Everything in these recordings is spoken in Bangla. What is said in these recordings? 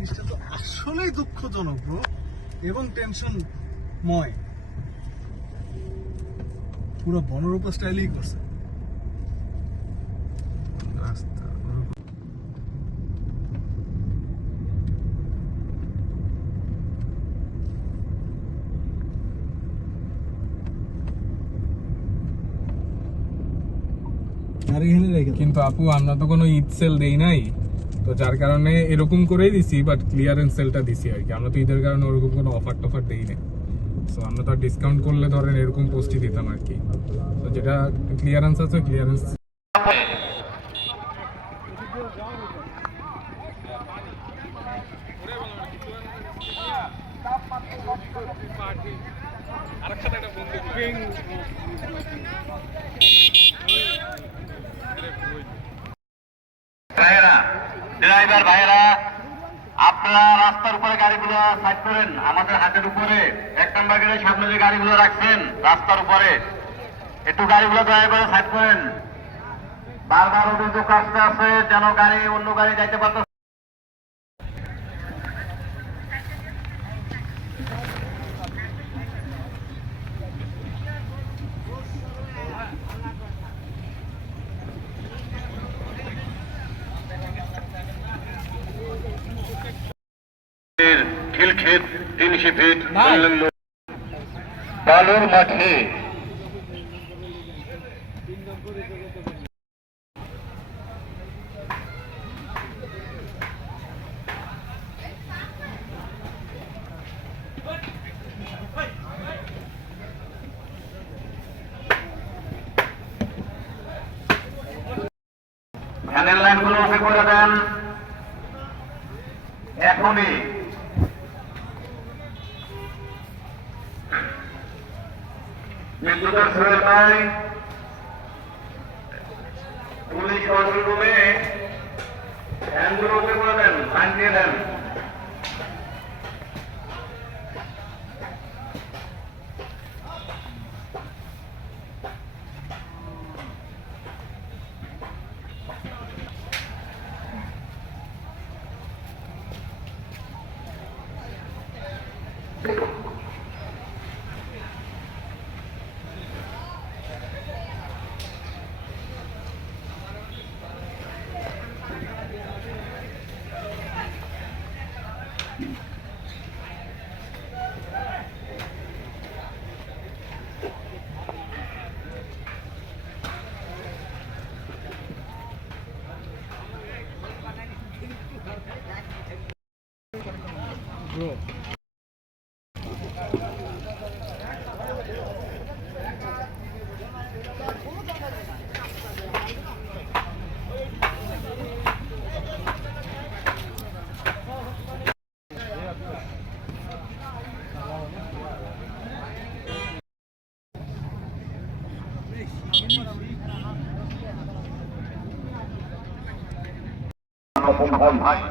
জিনিসটা তো আসলেই দুঃখজনক ব্রো, এবং টেনশনময়। পুরো বনরূপা স্টাইলেই করছে রাস্তা। কিন্তু আপু আমরা তো কোনো ঈদ সেল দেই নাই, তো যার কারণে এরকম করেই দিছি, বাট ক্লিয়ারেন্স সেলটা দিছি আর কি। আমরা তো ঈদের কারণে ওরকম কোনো অফার টফার দেই না, তো আমরা তো ডিসকাউন্ট করলে ধরেন এরকম পোস্টই দিতাম আর কি। তো যেটা ক্লিয়ারেন্স আছে ক্লিয়ারেন্স। ড্রাইভার ভাইয়েরা, আপনারা রাস্তার উপরে গাড়িগুলো সাইড করেন। আমাদের হাতের উপরে 1 নম্বর গেটের সামনে যে গাড়িগুলো রাখছেন রাস্তার উপরে, একটু গাড়িগুলো দয়া করে সাইড করেন। বারবার অভিযোগ আসতে আছে যেন গাড়ি অন্য গাড়ি যাইতে পারতো। খিলক্ষেত 300 ফিট বালুর মাঠে ফ্যানের লাইনগুলো ওঠে করে দেন এখনই। বিদ্যুতের ছেড়ে নাই পুলিশ কন্ট্রোল রুমে ফ্যানগুলো ওঠে করে দেন, লাইন দিয়ে দেন।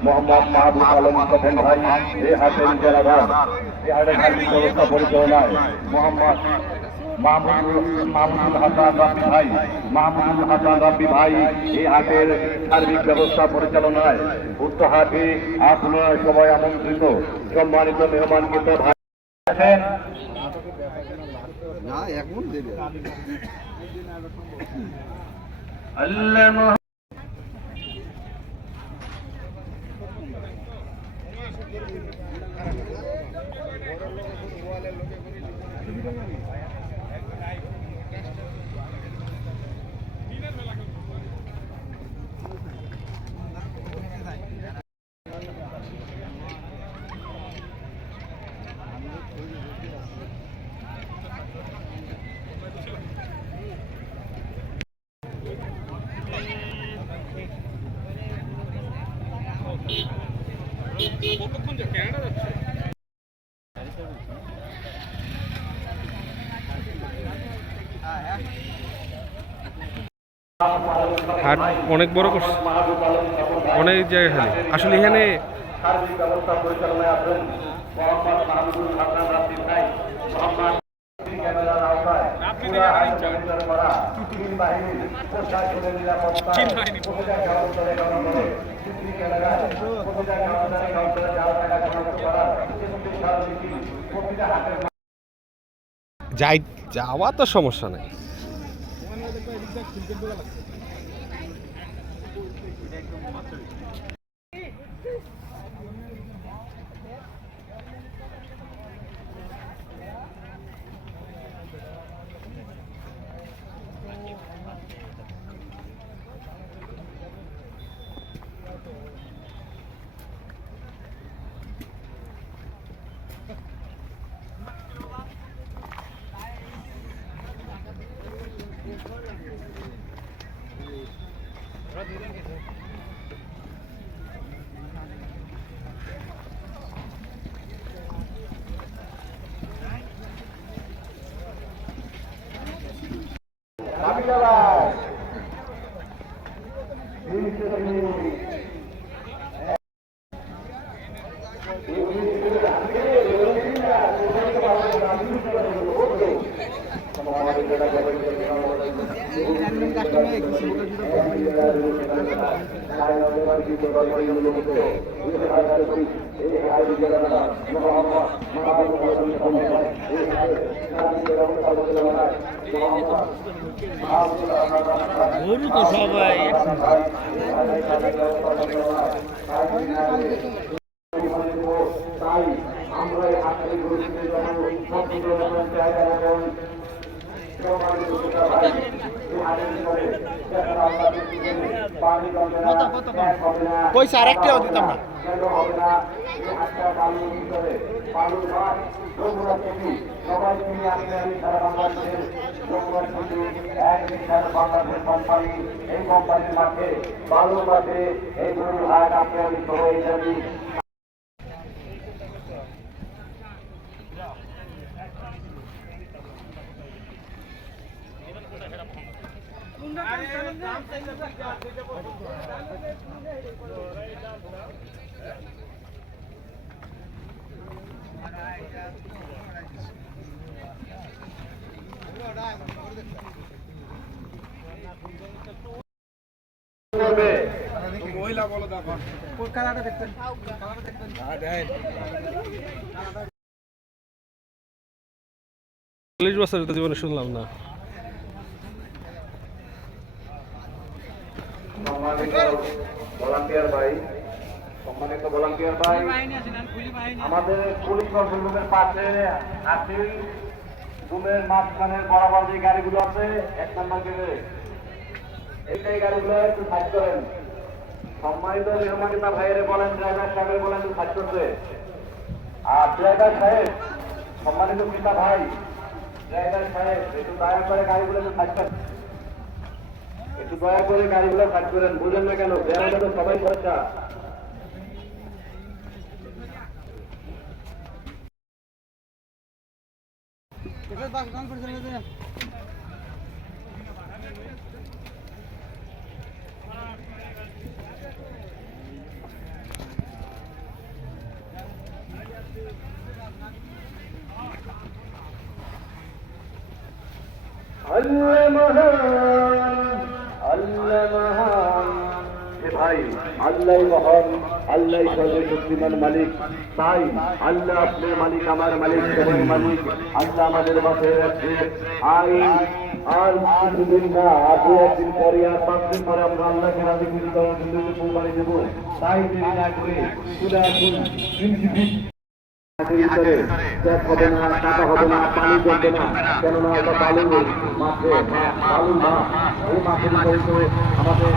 মোহাম্মদ মাহবুব আলম স্বপন ভাই এই হাটের জেলাদার, এই হাটের সার্বিক ব্যবস্থা পরিচালনায় মোহাম্মদ মাহমুদুল হাসান রাব্বি ভাই, মাহমুদুল হাসান রাব্বি ভাই এই হাটের সার্বিক ব্যবস্থা পরিচালনায় উক্ত হাটে আপনারা সবাই আমন্ত্রিত। সম্মানিত মেহমানকৃত ভাই আছেন আল্লাহ হাট অনেক বড় করছে, অনেক জায়গায় খালি। আসলে এখানে সার্বিক ব্যবস্থা পরিচালনায় আছেন মোহাম্মদ মাহমুদুল হাসান রাব্বি ভাই, মোহাম্মদ ক্যামেরার আওতায় আপনি তো এখানে ইনচার্জ চীন বাহিনী যাওয়া তো সমস্যা নেই। গরু তো সবাই তাই আমরা আজকে পয়সা আরেকটাও দিতাম না। সবাই তিনি আপনি সারা বাংলাদেশের বাংলাদেশ কোম্পানি এই কোম্পানির মাঠে বালুর মাঠে এই গরুর হাট আপনি আমি সবাই জানি। মহিলা বলো দেখো কালারটা দেখবেন 40 বছর তো জীবনে শুনলাম না। সম্মানিত ভলান্টিয়ার ভাই, আমাদের পুলিশ কন্ট্রোল পাশে আছে রুমের মাঝখানের বরাবর যে গাড়িগুলো আছে 1 নম্বর গেটে এইটাই গাড়িগুলো একটু সাইড করেন। সম্মানিত মেহমানিতা ভাইয়েরে বলেন, ড্রাইভার সাহেবের বলেন একটু সাইড করতে। আর ড্রাইভার সাহেব, সম্মানিত পিতা ভাই, ড্রাইভার সাহেব একটু দয়া করে গাড়িগুলো একটু সাইড করেন, একটু দয়া করে গাড়িগুলো সাইড করেন। বুঝেন না কেন, বেড়াটা তো সবাই খরচা। আল্লাহ মহান, আল্লাহ মহান। ভাই আল্লাহ মহান, আল্লাহ সর্বশক্তিমান মালিক। তাই আল্লাহ আপনার মালিক, আমার মালিক, সবার মালিক। আল্লাহ আমাদের বাসায় রাখছে। আর কিছুদিন না, আর 2 দিন পরে, আর 5 দিন পরে আমরা আল্লাহকে রাজি খুশি করার জন্য কুরবানি দেবো। তাই দেরি না করে চলে আসুন। হবে না, টাকা হবে না, পানি জমবে না, কেননা আমরা বালুর মাঠে, বালুর মাঠ, এই মাঠের আমাদের